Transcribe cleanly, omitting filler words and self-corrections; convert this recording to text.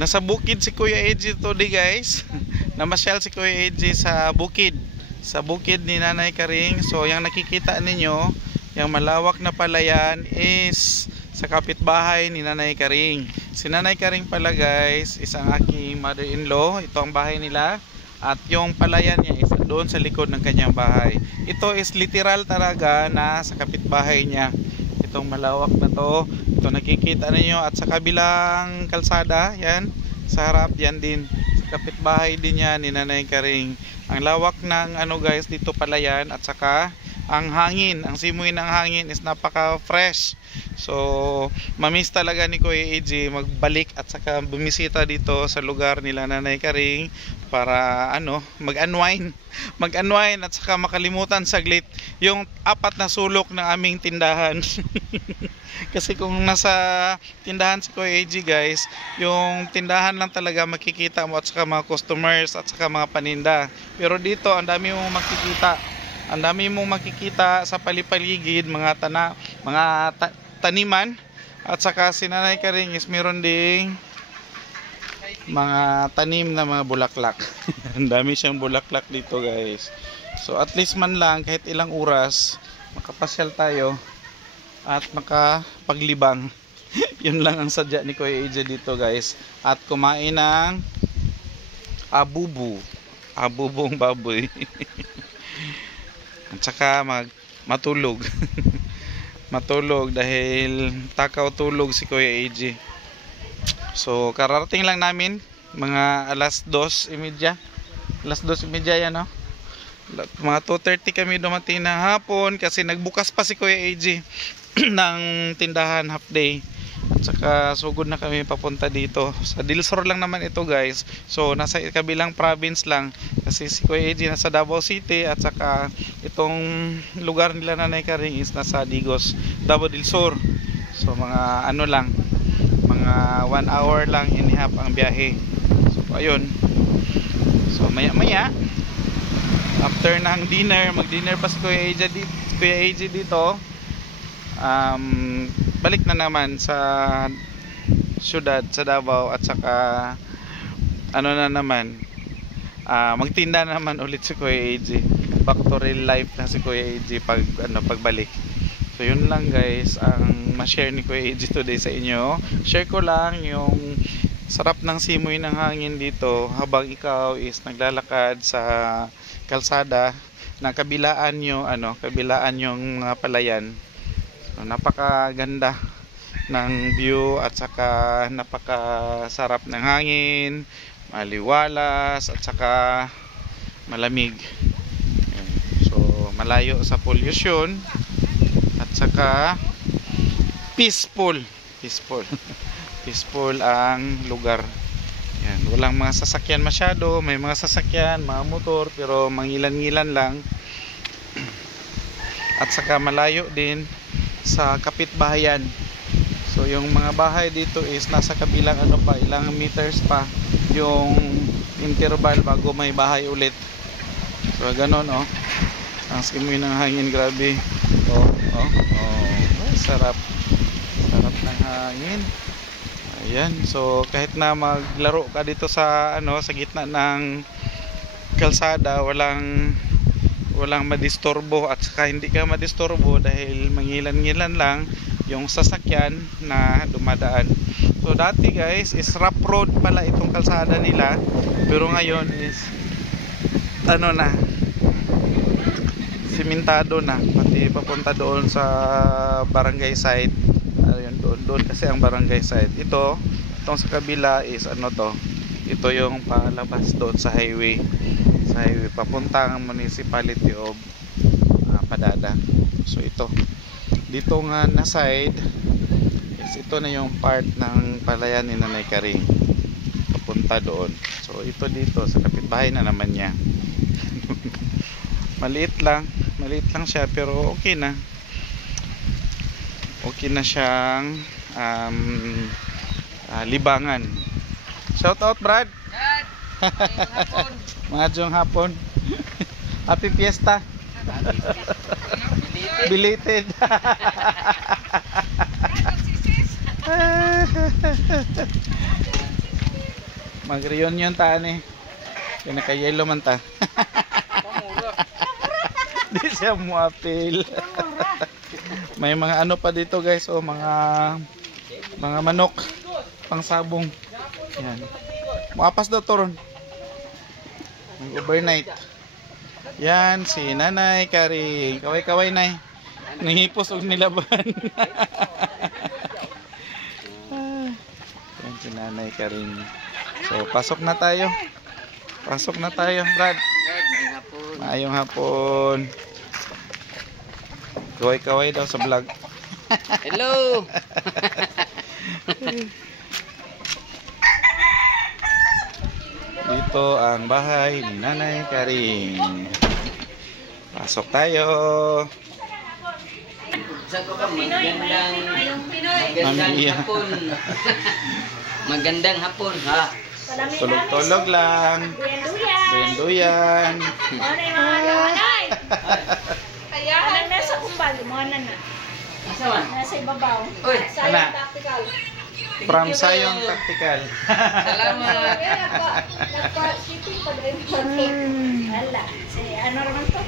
Nasa bukid si Kuya AJ today guys. Namasyal si Kuya AJ sa bukid. Sa bukid ni Nanay Karing. So yung nakikita ninyo, yung malawak na palayan is sa kapitbahay ni Nanay Karing. Si Nanay Karing pala guys, isang aking mother-in-law. Ito ang bahay nila. At yung palayan niya is doon sa likod ng kanyang bahay. Ito is literal talaga na sa kapitbahay niya. Itong malawak na to, ito nakikita ninyo, at sa kabilang kalsada, yan, sa harap, yan din, sa kapitbahay din yan ni Nanay Karing. Ang lawak ng ano guys, dito palayan, at saka ang hangin, ang simoy ng hangin is napaka fresh. So mamiss talaga ni Kuya AJ magbalik at saka bumisita dito sa lugar nila Nanay Karing para ano, mag-unwind at saka makalimutan saglit yung apat na sulok ng aming tindahan. Kasi kung nasa tindahan si Kuya AJ guys, yung tindahan lang talaga makikita mo at saka mga customers at saka mga paninda. Pero dito ang dami mong makikita. Ang dami mong makikita sa palipaligid, mga taniman, at saka si Nanay Karing is meron ding mga tanim na mga bulaklak. Ang dami siyang bulaklak dito guys. So at least man lang kahit ilang oras makapasyal tayo at makapaglibang. Yun lang ang sadya ni Kuya AJ dito guys. At kumain ng abubong baboy. At saka matulog. Matulog dahil takaw tulog si Kuya AJ. So kararating lang namin mga alas 2:30. Alas 2:30 yan, no? Mga 2:30 kami dumating ng hapon kasi nagbukas pa si Kuya AJ ng tindahan half day. At saka sugod na kami papunta dito. Sa Dilsor lang naman ito guys. So nasa kabilang province lang. Kasi si Kuya AJ nasa Davao City. At saka itong lugar nila Nanay Karing is nasa Digos, Davao del Sur. So mga ano lang, mga 1 hour lang and a half ang biyahe. So ayun. So maya maya after ng dinner, mag-dinner pa si Kuya AJ dito. Balik na naman sa syudad, sa Davao, at saka ano na naman, magtinda na naman ulit si Kuya AJ. Back to real life na si Kuya AJ pagbalik. So yun lang guys ang ma-share ni Kuya AJ today sa inyo. Share ko lang yung sarap ng simoy ng hangin dito habang ikaw is naglalakad sa kalsada na kabilaan yung palayan. So, napakaganda ng view at saka napakasarap ng hangin, maliwalas at saka malamig. So malayo sa pollution at saka peaceful. Peaceful ang lugar. Yan, walang mga sasakyan masyado, may mga sasakyan, mga motor, pero mangilan-ngilan lang. At saka malayo din sa kapitbahayan. So yung mga bahay dito is nasa kabilang ilang meters pa yung interval bago may bahay ulit. So ganon ang simoy ng hangin, grabe. Sarap ng hangin. Ayan, so kahit na maglaro ka dito sa sa gitna ng kalsada, walang madisturbo at saka hindi ka madisturbo dahil mangilan-ngilan lang yung sasakyan na dumadaan. So dati guys is rough road pala itong kalsada nila, pero ngayon is simentado na, pati papunta doon sa barangay side. Ayun, doon kasi ang barangay side. Itong sa kabila is ito yung palabas doon sa highway papuntang municipality of Padada. So dito nga na side is ito na yung part ng palayan ni Nanay Karing papunta doon. So ito dito sa kapitbahay na naman niya. maliit lang siya pero okay na siyang libangan. Shout out Brad. Mahadjong hapon. Happy Fiesta. Belated. Mag-reunion ta ni. Kaya naka-yellow man ta. Di siya mo apil. May mga ano pa dito guys, oh, mga manok pang sabong. Yan. Muapas daw to ron. Overnight. Yan si Nanay Karing. Kaway-kaway nay. Nihipos og nilaban. Yan si Nanay Karing. So pasok na tayo. Pasok na tayo, Brad. Maayong hapon. Kaway-kaway daw sa vlog. Hello. Dito ang bahay ni Nanay Karing. Pasok tayo. Magandang hapon. Magandang hapon, ha. Tulog-tulog lang. Duyan-duyan. Kaya ang nasa kumbal, mga na. Asa man? Nasa ibabaw. Uy, Ana. Tactical. From Sayong Tactical. Salamat. Nagpa-shipping pa rin. Wala. Ano naman to?